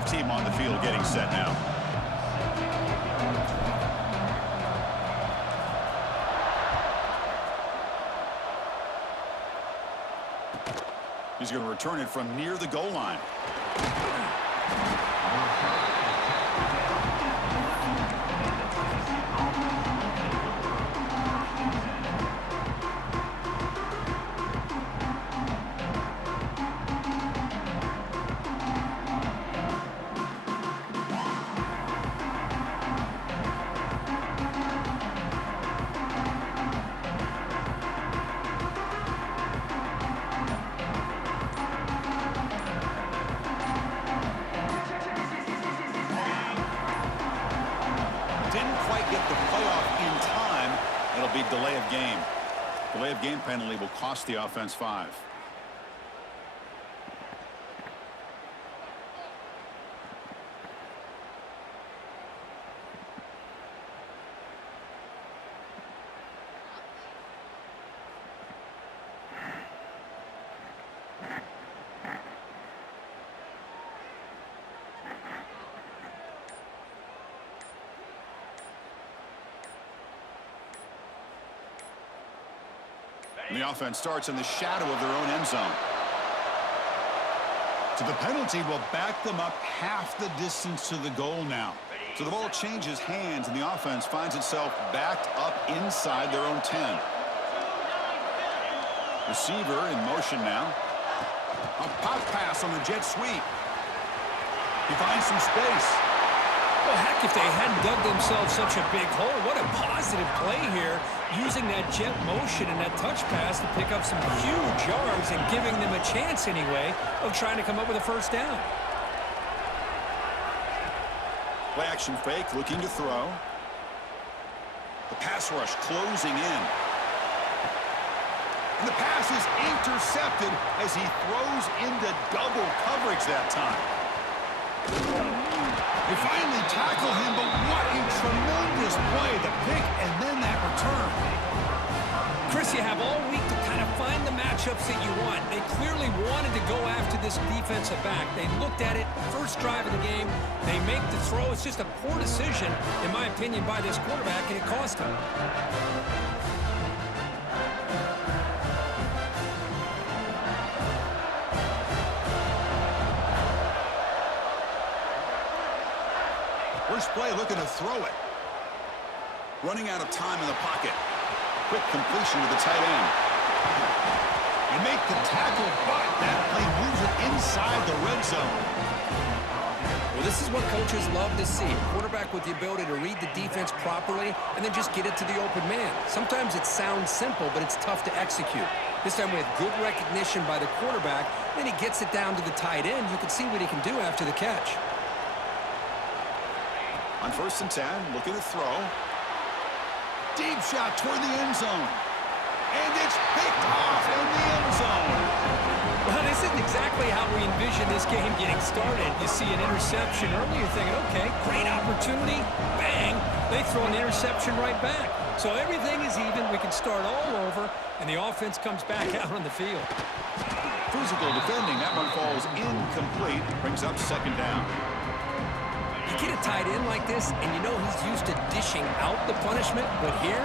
kickoff team on the field getting set now. He's going to return it from near the goal line. Get the playoff in time. It'll be delay of game. Delay of game penalty will cost the offense 5. And the offense starts in the shadow of their own end zone. So the penalty will back them up half the distance to the goal now. So the ball changes hands, and the offense finds itself backed up inside their own 10. Receiver in motion now. A pop pass on the jet sweep. He finds some space. Well, heck, if they hadn't dug themselves such a big hole, what a positive play here, using that jet motion and that touch pass to pick up some huge yards and giving them a chance anyway of trying to come up with a first down. Play action fake, looking to throw. The pass rush closing in. And the pass is intercepted as he throws into double coverage that time. They finally tackle him, but what a tremendous play. The pick and then that return. Chris, you have all week to kind of find the matchups that you want. They clearly wanted to go after this defensive back. They looked at it, first drive of the game. They make the throw. It's just a poor decision, in my opinion, by this quarterback, and it cost him. First play looking to throw it. Running out of time in the pocket. Quick completion to the tight end. And make the tackle, but that play moves it inside the red zone. Well, this is what coaches love to see. A quarterback with the ability to read the defense properly and then just get it to the open man. Sometimes it sounds simple, but it's tough to execute. This time we had good recognition by the quarterback. Then he gets it down to the tight end. You can see what he can do after the catch. On 1st and 10, looking to throw. Deep shot toward the end zone. And it's picked off in the end zone. Well, this isn't exactly how we envision this game getting started. You see an interception early, you're thinking, okay, great opportunity. Bang, they throw an interception right back. So everything is even. We can start all over, and the offense comes back out on the field. Physical defending. That one falls incomplete. Brings up 2nd down. You get a tight end like this, and you know he's used to dishing out the punishment, but here,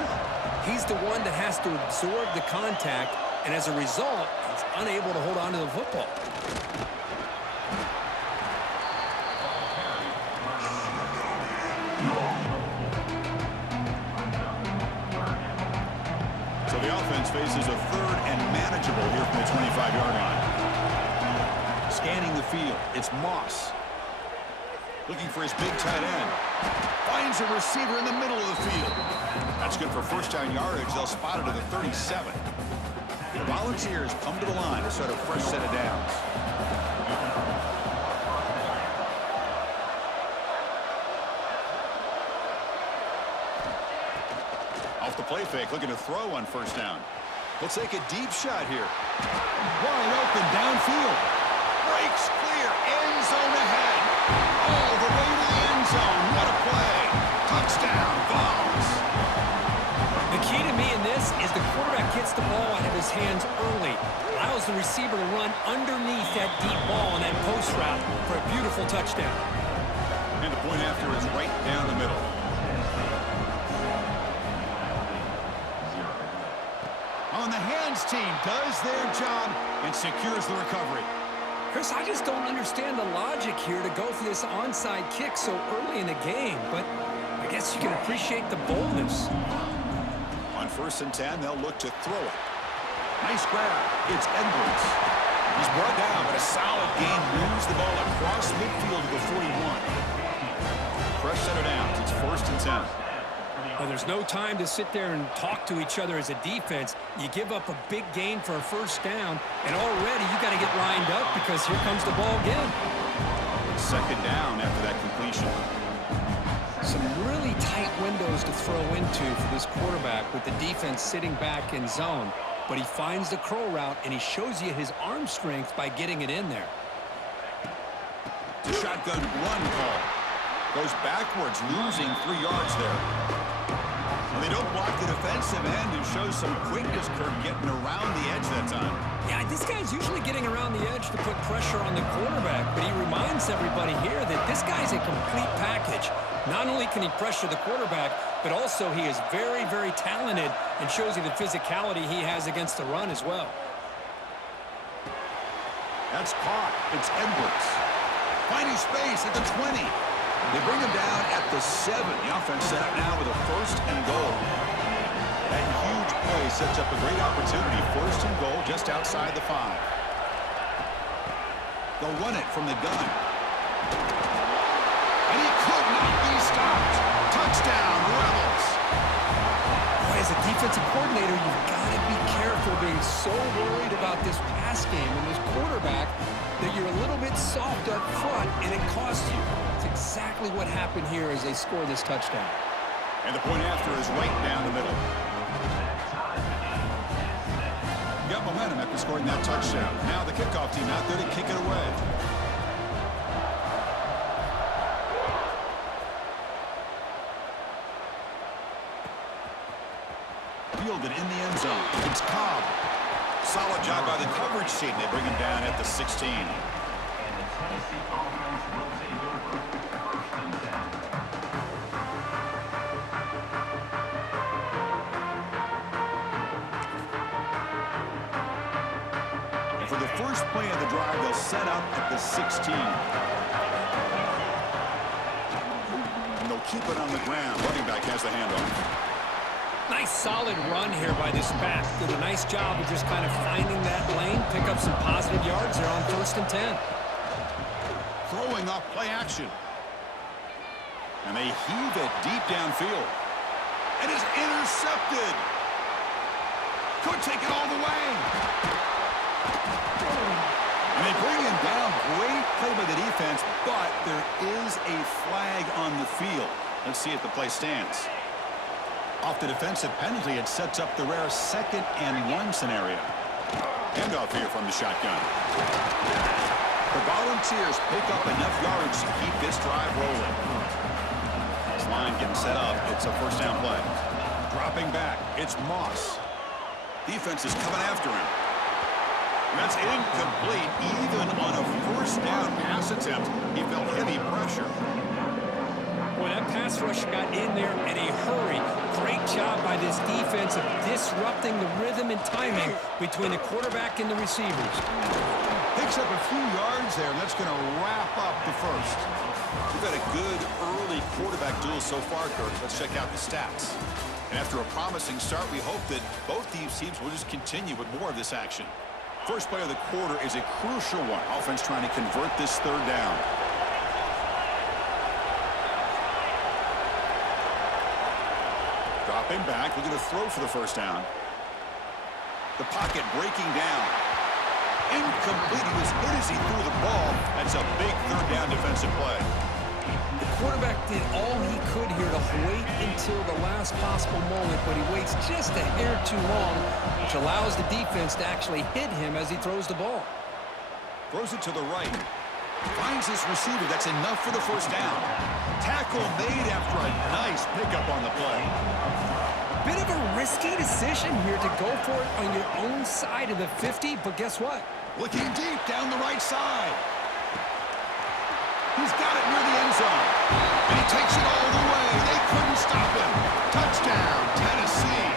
he's the one that has to absorb the contact, and as a result, he's unable to hold on to the football. So the offense faces a 3rd and manageable here from the 25-yard line. Scanning the field, it's Moss. Looking for his big tight end. Finds a receiver in the middle of the field. That's good for first down yardage. They'll spot it at the 37. The Volunteers come to the line to start a fresh set of downs. Off the play fake, looking to throw on 1st down. He'll take a deep shot here. Wide open downfield. Breaks clear. End zone ahead. All the way to the end zone. What a play. Touchdown, Vols. The key to me in this is the quarterback gets gets the ball out of his hands early, allows the receiver to run underneath that deep ball on that post route for a beautiful touchdown. And the point after is right down the middle. On the hands team does their job and secures the recovery. Chris, I just don't understand the logic here to go for this onside kick so early in the game, but I guess you can appreciate the boldness. On 1st and 10, they'll look to throw it. Nice grab. It's Edwards. He's brought down, but a solid gain moves the ball across midfield to the 41. Fresh set of downs. It's 1st and 10. Well, there's no time to sit there and talk to each other as a defense. You give up a big gain for a 1st down, and already you got to get lined up because here comes the ball again. 2nd down after that completion. Some really tight windows to throw into for this quarterback with the defense sitting back in zone. But he finds the curl route, and he shows you his arm strength by getting it in there. The shotgun run call. Goes backwards, losing 3 yards there. Well, they don't block the defensive end and show some quickness, Kirk, getting around the edge that time. Yeah, this guy's usually getting around the edge to put pressure on the quarterback, but he reminds everybody here that this guy's a complete package. Not only can he pressure the quarterback, but also he is very, very talented and shows you the physicality he has against the run as well. That's caught. It's Edwards. Finding space at the 20. They bring him down at the 7. The offense set up now with a 1st and goal. That huge play sets up a great opportunity. 1st and goal just outside the 5. They'll run it from the gun. And he could not be stopped. Touchdown, Rebels. Boy, as a defensive coordinator, you've got to be careful being so worried about this pass game and this quarterback that you're a little bit soft up front, and it costs you. It's exactly what happened here as they score this touchdown. And the point after is right down the middle. Got momentum after scoring that touchdown. Now the kickoff team out there to kick it away. Fielded in the end zone. It's Cobb. Solid job by the coverage team. They bring him down at the 16. And for the first play of the drive, they'll set up at the 16. And they'll keep it on the ground. Running back has the handoff. Nice solid run here by this back. Did a nice job of just kind of finding that lane, pick up some positive yards there on 1st and 10. Throwing off play action. And they heave it deep downfield. And it's intercepted. Could take it all the way. And they bring him down. Great play by the defense, but there is a flag on the field. Let's see if the play stands. Off the defensive penalty, it sets up the rare 2nd and 1 scenario. Handoff here from the shotgun. The Volunteers pick up enough yards to keep this drive rolling. This line getting set up. It's a 1st down play. Dropping back. It's Moss. Defense is coming after him. That's incomplete. Even on a 1st down pass attempt, he felt heavy pressure. Boy, that pass rush got in there in a hurry. Great job by this defense of disrupting the rhythm and timing between the quarterback and the receivers. Picks up a few yards there, and that's going to wrap up the 1st. We've had a good early quarterback duel so far, Kirk. Let's check out the stats. And after a promising start, we hope that both these teams will just continue with more of this action. First play of the quarter is a crucial one. Offense trying to convert this 3rd down. Dropping back, looking to throw for the 1st down. The pocket breaking down. Incomplete. He was hit as he threw the ball. That's a big 3rd down defensive play. The quarterback did all he could here to wait until the last possible moment, but he waits just a hair too long, which allows the defense to actually hit him as he throws the ball. Throws it to the right. Finds his receiver. That's enough for the 1st down. Tackle made after a nice pickup on the play. Bit of a risky decision here to go for it on your own side of the 50, but guess what? Looking deep down the right side. He's got it near the end zone. And he takes it all the way. They couldn't stop him. Touchdown, Tennessee.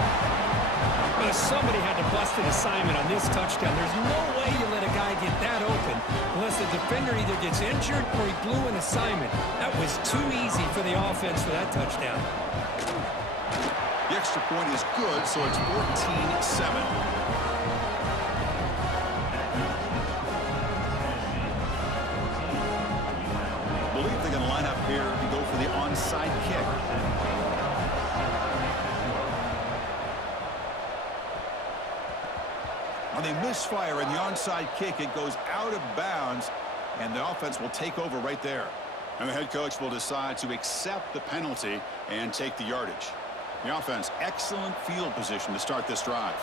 Well, somebody had to bust an assignment on this touchdown. There's no way you let a guy get that open unless the defender either gets injured or he blew an assignment. That was too easy for the offense for that touchdown. The extra point is good, so it's 14-7. Believe they're going to line up here and go for the onside kick. On the misfire and the onside kick, it goes out of bounds, and the offense will take over right there. And the head coach will decide to accept the penalty and take the yardage. The offense, excellent field position to start this drive.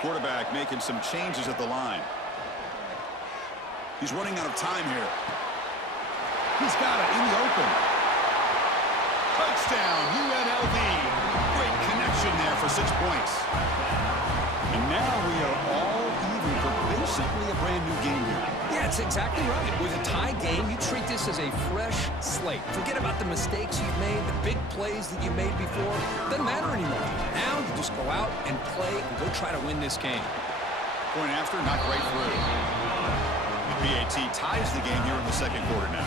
Quarterback making some changes at the line. He's running out of time here. He's got it in the open. Touchdown, UNLV. Great connection there for 6 points. And now we are all even for basically a brand new game here. Yeah, it's exactly right. With a tie game, you treat this as a fresh slate. Forget about the mistakes you've made, the big plays that you made before. Doesn't matter anymore. Now you just go out and play and go try to win this game. Point after, knocked right through. The PAT ties the game here in the second quarter now.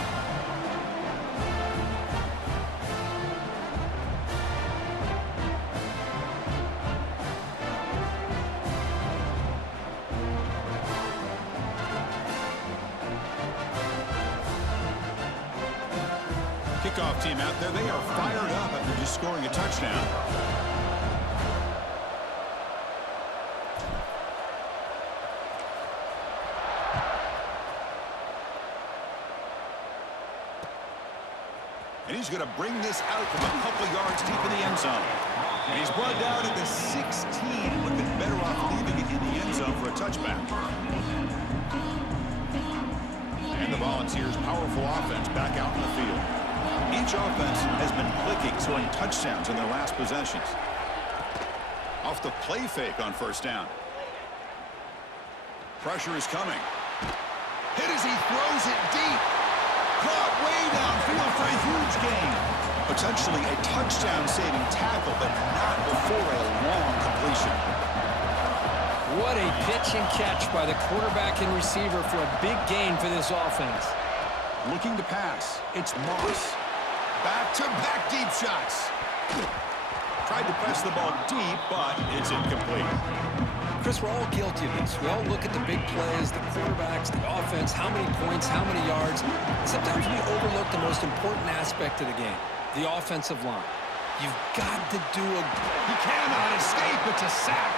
Kickoff team out there. They are fired up after just scoring a touchdown. And he's going to bring this out from a couple yards deep in the end zone. And he's brought down at the 16. Would have been better off leaving it in the end zone for a touchback. And the Volunteers' powerful offense back out in the field. Each offense has been clicking, scoring touchdowns in their last possessions. Off the play fake on first down. Pressure is coming. Hit as he throws it deep. Caught way downfield for a huge gain. Potentially a touchdown-saving tackle, but not before a long completion. What a pitch and catch by the quarterback and receiver for a big gain for this offense. Looking to pass. It's Moss. Back-to-back deep shots. Tried to press the ball deep, but it's incomplete. Chris, we're all guilty of this. We all look at the big plays, the quarterbacks, the offense, how many points, how many yards. Sometimes we overlook the most important aspect of the game, the offensive line. You've got to do a... He cannot escape. It's a sack.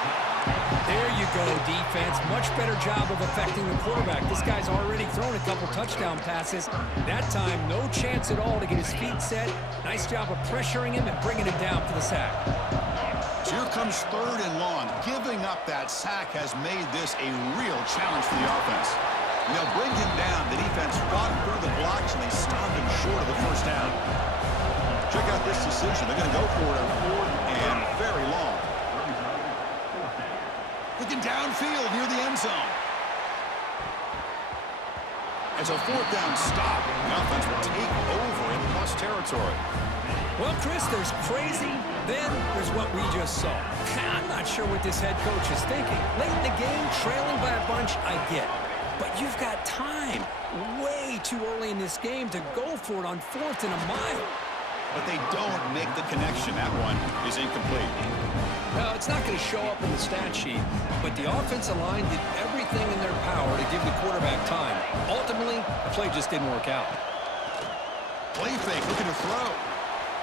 There you go, defense. Much better job of affecting the quarterback. This guy's already thrown a couple touchdown passes. That time, no chance at all to get his feet set. Nice job of pressuring him and bringing him down for the sack. So here comes third and long. Giving up that sack has made this a real challenge for the offense. And they'll bring him down. The defense fought through the blocks, and they stopped him short of the first down. Check out this decision. They're going to go for it on fourth and very long. Looking downfield near the end zone. As a fourth down stop, the offense will take over in plus territory. Well, Chris, there's crazy, then there's what we just saw. I'm not sure what this head coach is thinking. Late in the game, trailing by a bunch, I get. But you've got time, way too early in this game to go for it on fourth and a mile. But they don't make the connection. That one is incomplete. Well, it's not going to show up in the stat sheet, but the offensive line did everything in their power to give the quarterback time. Ultimately, the play just didn't work out. Play fake, looking to throw.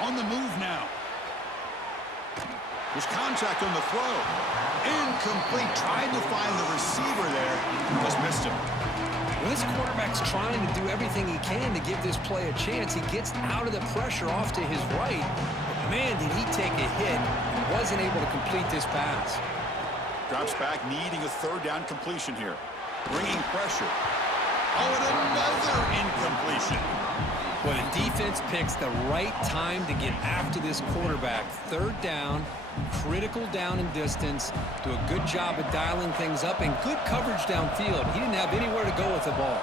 On the move now. There's contact on the throw. Incomplete. Tried to find the receiver there. Just missed him. Well, this quarterback's trying to do everything he can to give this play a chance. He gets out of the pressure off to his right. But man, did he take a hit and wasn't able to complete this pass. Drops back, needing a third down completion here. Bringing pressure. Oh, and another incompletion. Well, the defense picks the right time to get after this quarterback. Third down, critical down and distance. Do a good job of dialing things up and good coverage downfield. He didn't have anywhere to go with the ball.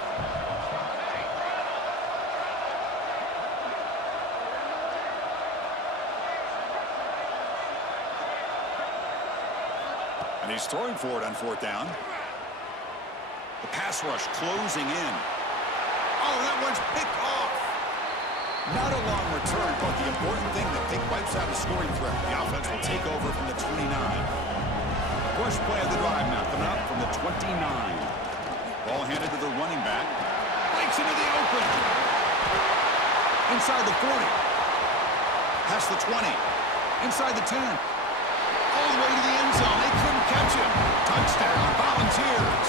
And he's throwing for it on fourth down. The pass rush closing in. Oh, that one's picked off. Not a long return, but the important thing that Pick wipes out a scoring threat. The offense will take over from the 29. First play of the drive now coming up from the 29. Ball handed to the running back. Breaks into the open. Inside the 40. Past the 20. Inside the 10. All the way to the end zone. They couldn't catch him. Touchdown, Volunteers.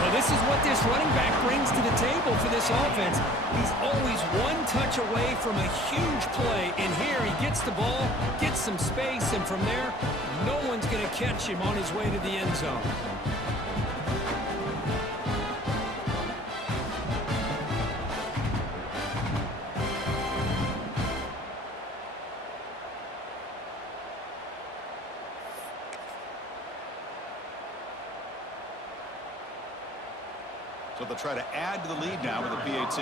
Well, this is what this running back brings to the table for this offense. He's always one touch away from a huge play. And here he gets the ball, gets some space, and from there, no one's going to catch him on his way to the end zone. So they'll try to add to the lead now with a PAT.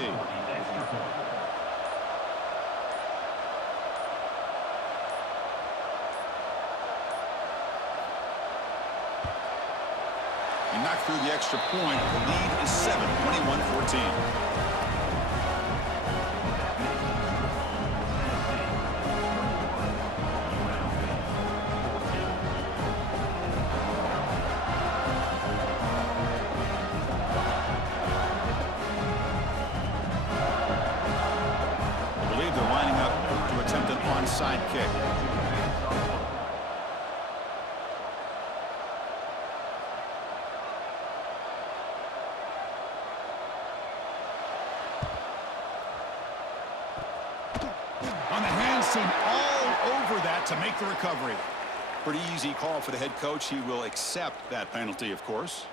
He knocked through the extra point. The lead is 7, 21-14. Side kick. On the hands team, all over that to make the recovery. Pretty easy call for the head coach. He will accept that penalty, of course.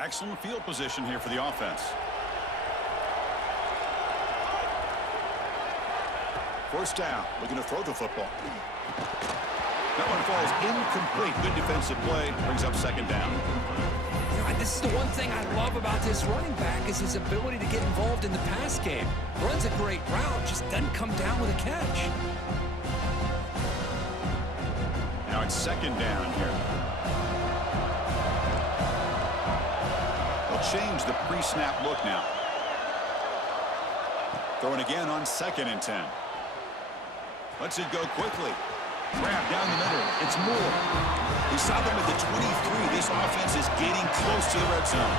Excellent field position here for the offense. First down, looking to throw the football. That one falls incomplete. Good defensive play, brings up second down. This is the one thing I love about this running back is his ability to get involved in the pass game. Runs a great route, just doesn't come down with a catch. Now it's second down here. Change the pre-snap look now. Throwing again on 2nd and 10. Lets it go quickly. Grab down the middle. It's Moore. We saw them at the 23. This offense is getting close to the red zone.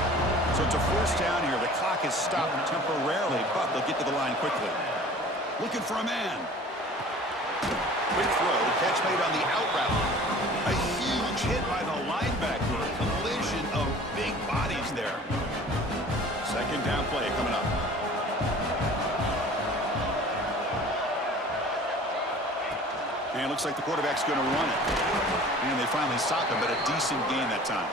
So it's a first down here. The clock is stopped temporarily, but they'll get to the line quickly. Looking for a man. Quick throw. The catch made on the out route. A huge hit by the linebacker. A collision of big bodies there. Second down play coming up. And it looks like the quarterback's going to run it. And they finally stopped him, but a decent gain that time.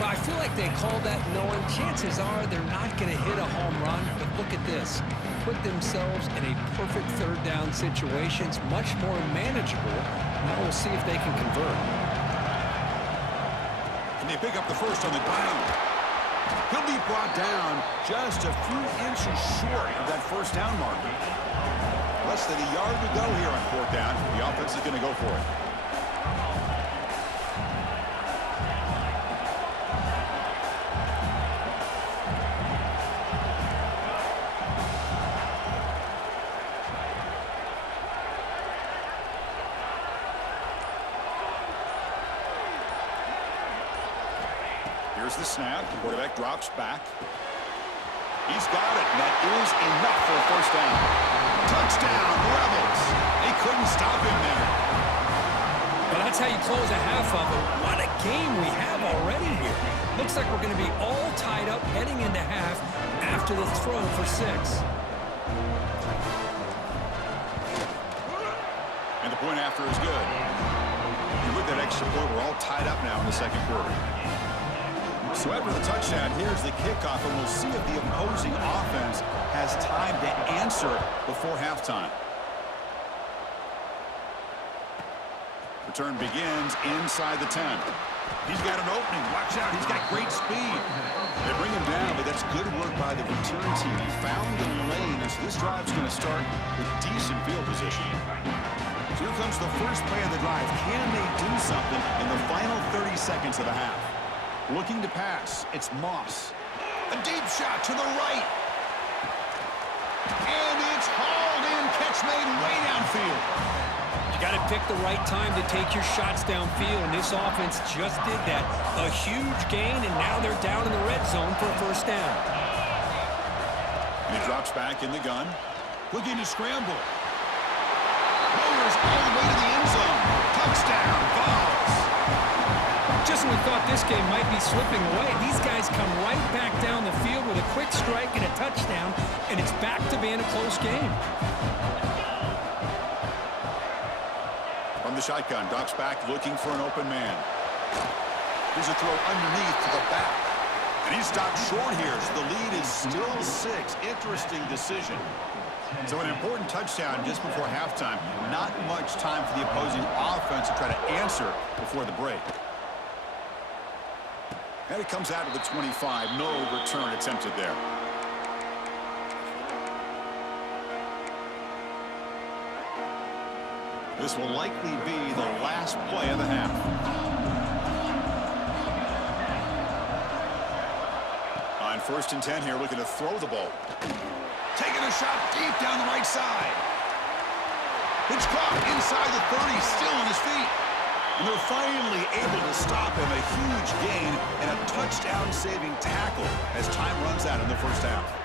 Well, I feel like they called that knowing chances are they're not going to hit a home run. But look at this. Put themselves in a perfect third down situation. It's much more manageable. Now we'll see if they can convert. And they pick up the first on the ground. He'll be brought down just a few inches short of that first down marker. Less than a yard to go here on fourth down. The offense is going to go for it. Here's the snap. The quarterback drops back. He's got it. And that is enough for a first down. Touchdown, Rebels. They couldn't stop him there. Well, that's how you close a half of it. What a game we have already here. Looks like we're going to be all tied up heading into half. after the throw for 6. And the point after is good. And with that extra point, we're all tied up now in the second quarter. So after the touchdown, here's the kickoff, and we'll see if the opposing offense has time to answer before halftime. Return begins inside the 10. He's got an opening. Watch out. He's got great speed. They bring him down, but that's good work by the return team. He found the lane, and so this drive's going to start with decent field position. So here comes the first play of the drive. Can they do something in the final 30 seconds of the half? Looking to pass. It's Moss. A deep shot to the right. And it's hauled in. Catch made way downfield. You got to pick the right time to take your shots downfield, and this offense just did that. A huge gain, and now they're down in the red zone for a first down. And he drops back in the gun. Looking to scramble. Motors all the way to the end zone. Touchdown, Vols. Just when we thought this game might be slipping away, these guys come right back down the field with a quick strike and a touchdown, and it's back to being a close game. From the shotgun, Doc's back looking for an open man. Here's a throw underneath to the back. And he's stopped short here, so the lead is still 6. Interesting decision. So an important touchdown just before halftime. Not much time for the opposing offense to try to answer before the break. And it comes out of the 25. No return attempted there. This will likely be the last play of the half. On 1st and 10 here, looking to throw the ball. Taking a shot deep down the right side. It's caught inside the 30, still on his feet. And they're finally able to stop him. A huge gain and a touchdown-saving tackle as time runs out in the first half.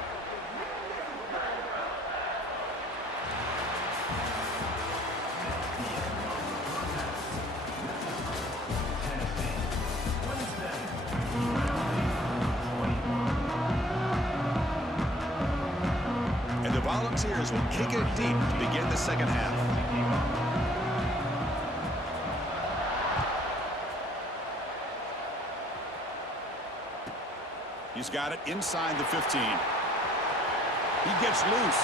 And the Volunteers will kick it deep to begin the second half. He's got it inside the 15. He gets loose.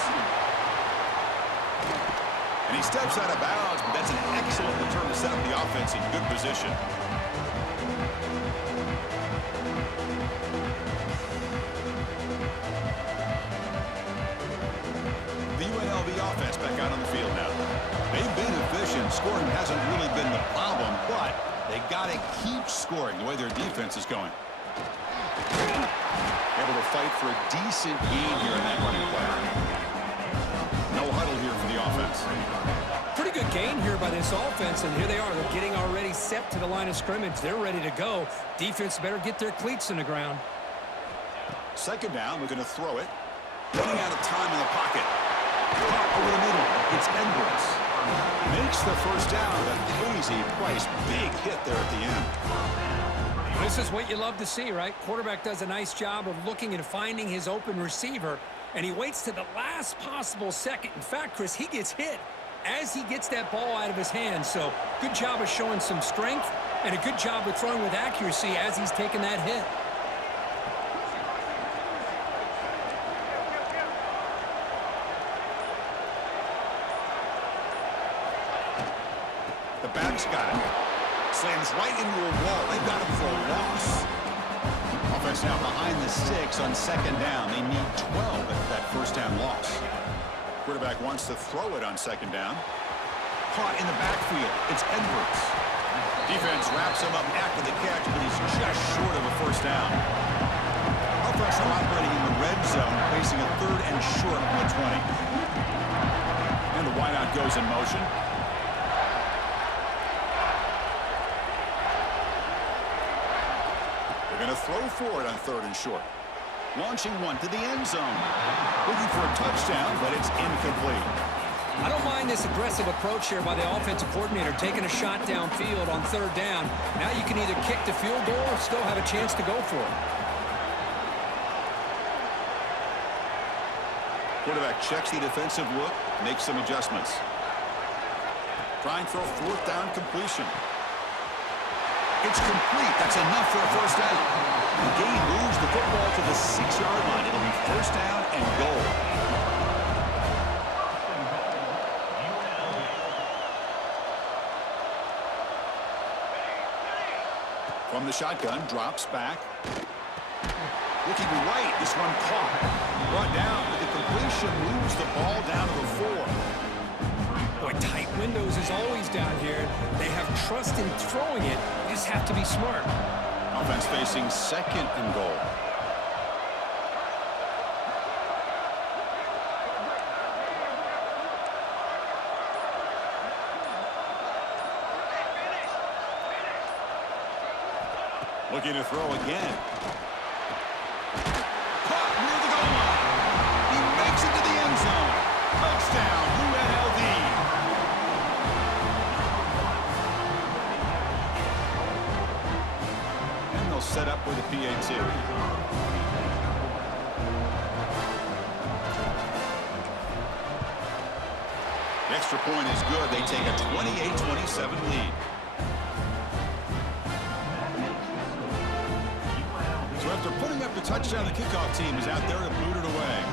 And he steps out of bounds, but that's an excellent return to set up the offense in good position. The UNLV offense back out on the field now. They've been efficient. Scoring hasn't really been the problem, but they got to keep scoring the way their defense is going. Able to fight for a decent gain here in that running play. No huddle here for the offense. Pretty good gain here by this offense, and here they are. They're getting already set to the line of scrimmage. They're ready to go. Defense better get their cleats in the ground. Second down, we're going to throw it. Running out of time in the pocket. Caught over the middle. It's Edwards. Makes the first down, but pays a price. Big hit there at the end. This is what you love to see, right? Quarterback does a nice job of looking and finding his open receiver, and he waits to the last possible second. In fact, Chris, he gets hit as he gets that ball out of his hands. So good job of showing some strength and a good job of throwing with accuracy as he's taking that hit. The back's got it. Slams right into a wall. They've got him for a loss. Offense now behind the 6 on second down. They need 12 after that first down loss. Quarterback wants to throw it on second down. Caught in the backfield. It's Edwards. Defense wraps him up after the catch, but he's just short of a first down. Offense now operating in the red zone, facing a 3rd and short from the 20. And the wideout goes in motion. They're going to throw for it on 3rd and short. Launching one to the end zone. Looking for a touchdown, but it's incomplete. I don't mind this aggressive approach here by the offensive coordinator, taking a shot downfield on 3rd down. Now you can either kick the field goal or still have a chance to go for it. Quarterback checks the defensive look, makes some adjustments. Trying for a fourth down completion. It's complete. That's enough for a first down. The gain moves the football to the 6-yard line. It'll be first down and goal. From the shotgun, drops back. Looking right, this one caught. Brought down with the completion, moves the ball down to the 4. Boy, tight windows is always down here. They have trust in throwing it. You just have to be smart. Offense facing second and goal. Looking to throw again. Caught near the goal line. He makes it to the end zone. Touchdown, UNLV. And they'll set up with a PAT. The extra point is good. They take a 28-27 lead. So after putting up the touchdown, the kickoff team is out there to boot it away.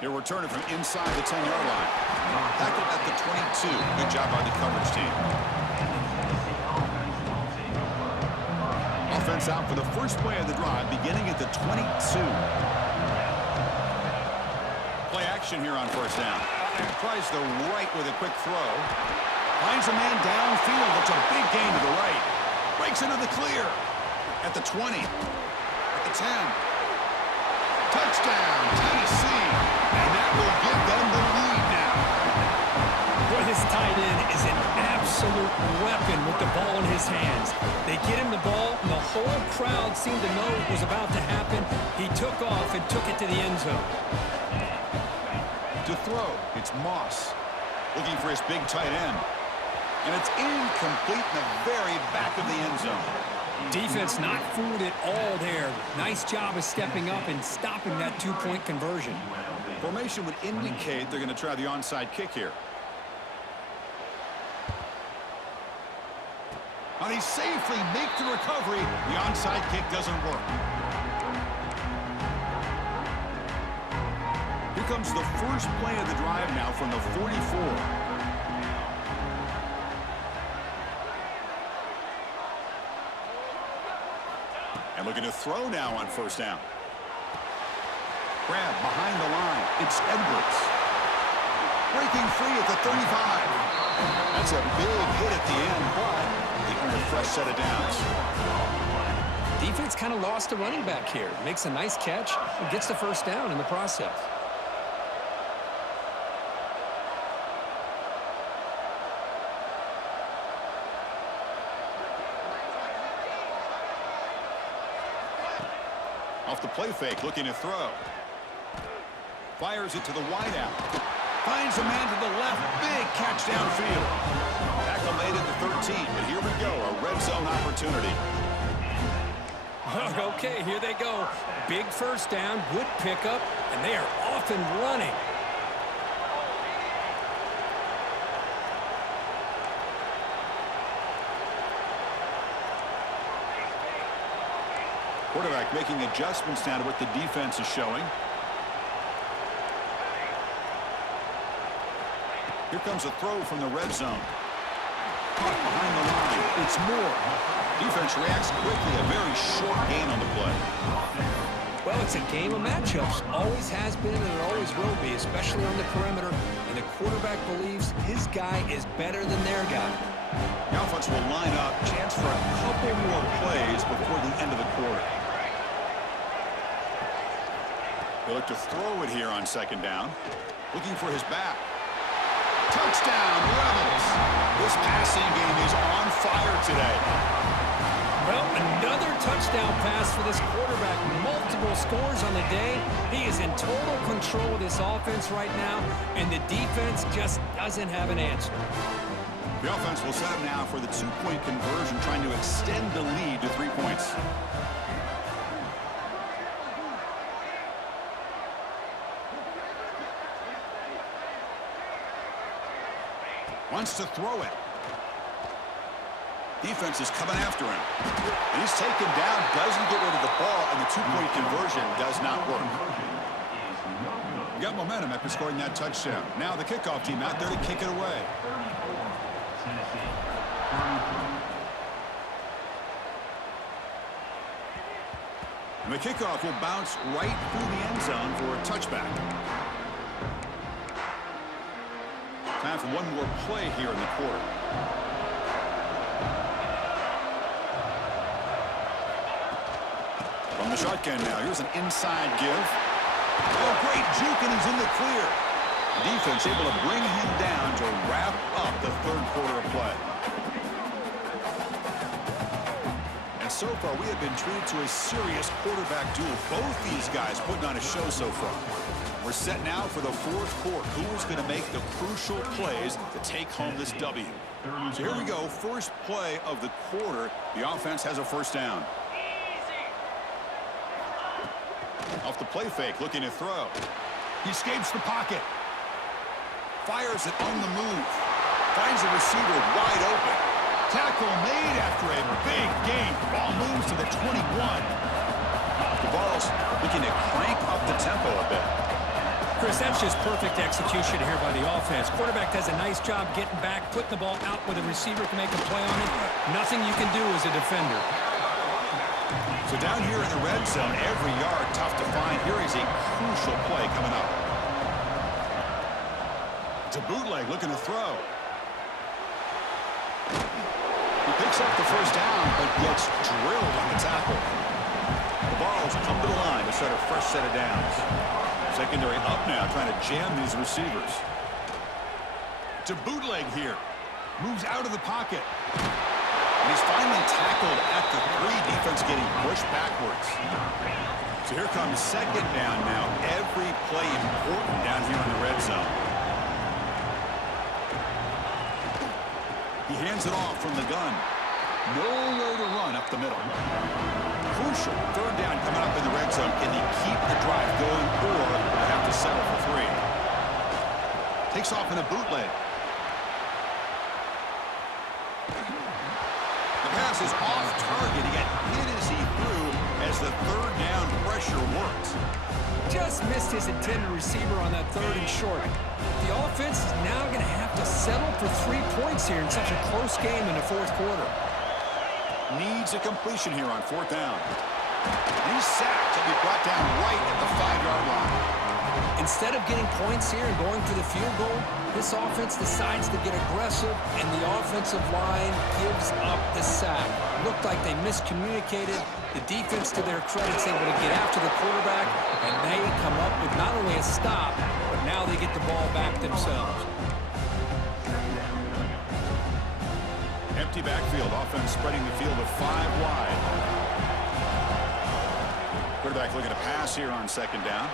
He'll return it from inside the 10-yard line. Tackled at the 22. Good job by the coverage team. Offense out for the first play of the drive, beginning at the 22. Play action here on first down. Tries the right with a quick throw. Finds a man downfield. It's a big gain to the right. Breaks into the clear. At the 20. At the 10. Touchdown, Tennessee. And that will give them the lead now. Boy, this tight end is an absolute weapon with the ball in his hands. They get him the ball, and the whole crowd seemed to know it was about to happen. He took off and took it to the end zone. To throw, it's Moss. Looking for his big tight end. And it's incomplete in the very back of the end zone. Defense not fooled at all there. Nice job of stepping up and stopping that two-point conversion. Formation would indicate they're going to try the onside kick here. And he safely makes the recovery. The onside kick doesn't work. Here comes the first play of the drive now from the 44. And looking to throw now on first down. Grab behind the line. It's Edwards. Breaking free at the 35. That's a big hit at the end, but they earn a fresh set of downs. Defense kind of lost a running back here. Makes a nice catch and gets the first down in the process. Off the play fake, looking to throw. Fires it to the wideout. Finds a man to the left. Big catch downfield. Tackle made at the 13, but here we go, a red zone opportunity. Okay, here they go. Big first down, good pickup, and they are off and running. Quarterback making adjustments now to what the defense is showing. Here comes a throw from the red zone. Caught behind the line. It's Moore. Defense reacts quickly. A very short gain on the play. Well, it's a game of matchups. Always has been and it always will be, especially on the perimeter. And the quarterback believes his guy is better than their guy. The offense will line up. Chance for a couple more plays before the end of the quarter. They look to throw it here on second down. Looking for his back. Touchdown, Rebels. This passing game is on fire today. Well, another touchdown pass for this quarterback. Multiple scores on the day. He is in total control of this offense right now, and the defense just doesn't have an answer. The offense will set up now for the two-point conversion, trying to extend the lead to 3 points. Wants to throw it. Defense is coming after him. And he's taken down, doesn't get rid of the ball, and the two-point conversion does not work. Got momentum after scoring that touchdown. Now the kickoff team out there to kick it away. And the kickoff will bounce right through the end zone for a touchback. Time for one more play here in the quarter. From the shotgun now, here's an inside give. Oh, great juke, and he's in the clear. Defense able to bring him down to wrap up the third quarter of play. And so far, we have been treated to a serious quarterback duel. Both these guys putting on a show so far. We're set now for the fourth quarter. Who is going to make the crucial plays to take home this W? So here we go. First play of the quarter. The offense has a first down. Off the play fake, looking to throw. He escapes the pocket. Fires it on the move. Finds the receiver wide open. Tackle made after a big gain. Ball moves to the 21. The ball's looking to crank up the tempo a bit. Chris, that's just perfect execution here by the offense. Quarterback does a nice job getting back, putting the ball out where the receiver can make a play on it. Nothing you can do as a defender. So down here in the red zone, every yard tough to find. Here is a crucial play coming up. It's a bootleg looking to throw. He picks up the first down, but gets drilled on the tackle. The ball's come to the line to start a fresh set of downs. Secondary up now, trying to jam these receivers. It's a bootleg here. Moves out of the pocket. And he's finally tackled at the 3. Defense getting pushed backwards. So here comes second down now. Every play important down here in the red zone. He hands it off from the gun. Nowhere to run up the middle. Crucial third down coming up in the red zone. Can he keep the drive going, or will they have to settle for 3? Takes off in a bootleg. The pass is off target. He got hit as he threw as the third down pressure worked. Just missed his intended receiver on that third and short. The offense is now going to have to settle for 3 points here in such a close game in the fourth quarter. Needs a completion here on fourth down. And he's sacked. He'll be brought down right at the 5-yard line. Instead of getting points here and going for the field goal, this offense decides to get aggressive, and the offensive line gives up the sack. Looked like they miscommunicated. The defense, to their credit, is able to get after the quarterback, and they come up with not only a stop, but now they get the ball back themselves. Empty backfield. Offense spreading the field of 5 wide. Quarterback looking to pass here on second down.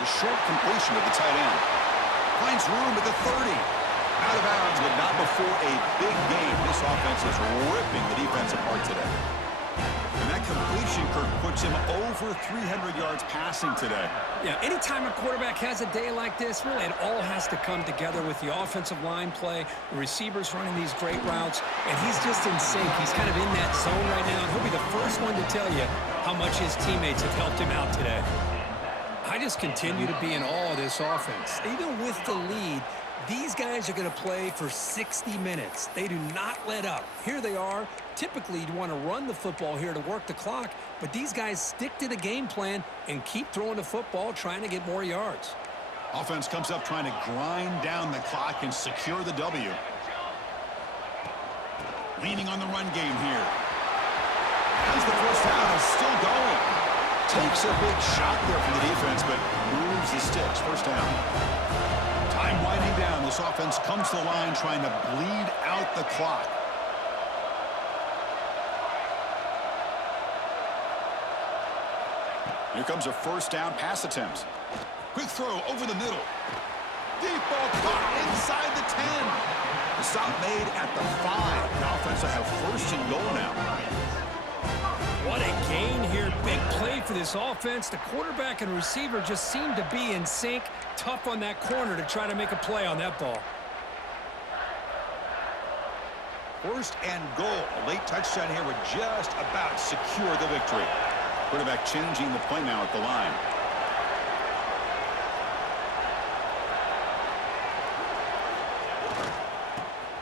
The short completion of the tight end. Finds room at the 30. Out of bounds, but not before a big game. This offense is ripping the defense apart today. And that completion, Kirk, puts him over 300 yards passing today. Yeah, anytime a quarterback has a day like this, really it all has to come together with the offensive line play, the receivers running these great routes, and he's just in sync. He's kind of in that zone right now, and he'll be the first one to tell you how much his teammates have helped him out today. I just continue to be in awe of this offense. Even with the lead, these guys are going to play for 60 minutes. They do not let up. Here they are. Typically, you'd want to run the football here to work the clock, but these guys stick to the game plan and keep throwing the football, trying to get more yards. Offense comes up trying to grind down the clock and secure the W. Leaning on the run game here. As the first down is still going. Takes a big shot there from the defense, but moves the sticks. First down. Time winding down. This offense comes to the line trying to bleed out the clock. Here comes a first down pass attempt. Quick throw over the middle. Deep ball caught inside the 10. The stop made at the 5. The offense will have first and goal now. What a gain here. Big play for this offense. The quarterback and receiver just seem to be in sync. Tough on that corner to try to make a play on that ball. First and goal. A late touchdown here would just about secure the victory. Quarterback changing the play now at the line.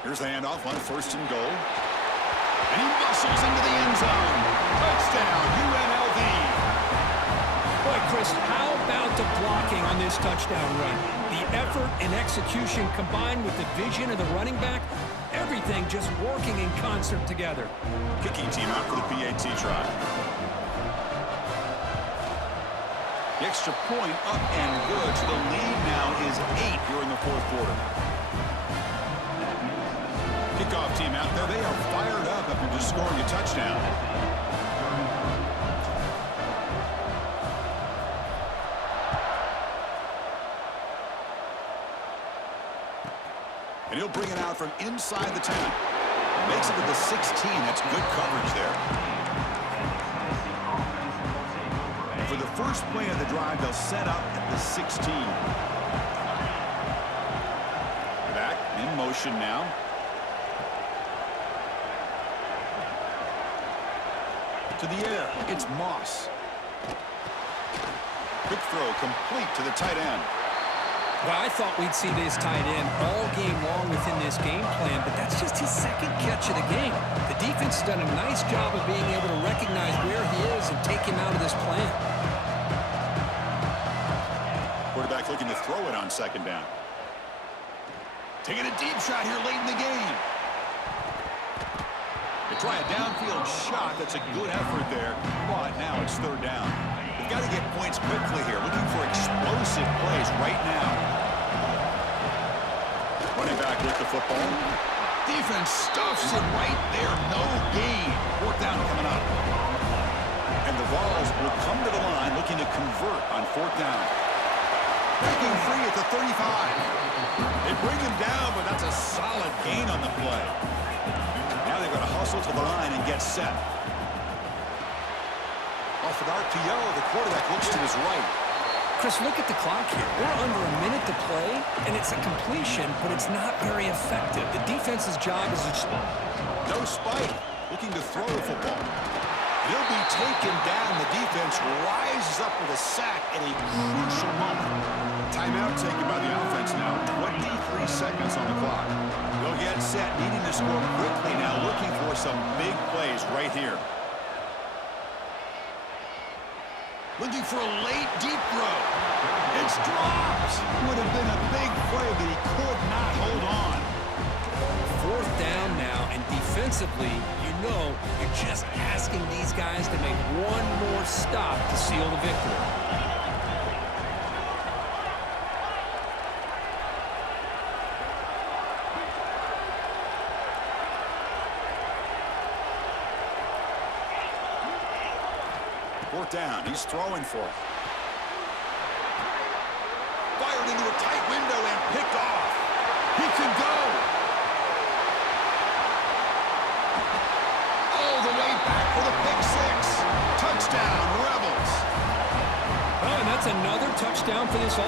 Here's the handoff on first and goal. And he muscles into the end zone. Touchdown, UNLV. Boy, Chris, how about the blocking on this touchdown run? The effort and execution combined with the vision of the running back, everything just working in concert together. Kicking team out for the PAT try. The extra point up and good. So the lead now is 8 here in the fourth quarter. Kickoff team out there. They are fired up after just scoring a touchdown. And he'll bring it out from inside the 10. Makes it to the 16. That's good coverage there. And for the first play of the drive, they'll set up at the 16. Back in motion now. To the air. It's Moss. Quick throw complete to the tight end. Well, I thought we'd see this tight end all game long within this game plan, but that's just his second catch of the game. The defense has done a nice job of being able to recognize where he is and take him out of this plan. Quarterback looking to throw it on second down. Taking a deep shot here late in the game. They try a downfield shot. That's a good effort there, but now it's third down. They've got to get points quickly here. Looking for explosive plays right now. Running back with the football. Defense stuffs it right there. No gain. Fourth down coming up. And the Vols will come to the line looking to convert on fourth down. Breaking free at the 35. They bring him down, but that's a solid gain on the play. Now they've got to hustle to the line and get set. Off an RPO, the quarterback looks to his right. Chris, look at the clock here. We're under a minute to play, and it's a completion, but it's not very effective. The defense's job is just... No spike. Looking to throw the football. He'll be taken down. The defense rises up with a sack at a crucial moment. Timeout taken by the offense now. 23 seconds on the clock. They'll get set, needing to score quickly now, looking for some big plays right here. Looking for a late deep throw. It's dropped. Would have been a big play, but he could not hold on. Fourth down now, and defensively, you know you're just asking these guys to make one more stop to seal the victory. Fourth down, he's throwing for it. Fired into a tight window and picked off. He can go. All the way back for the pick six. Touchdown, Rebels. Oh, and that's another touchdown for this offense.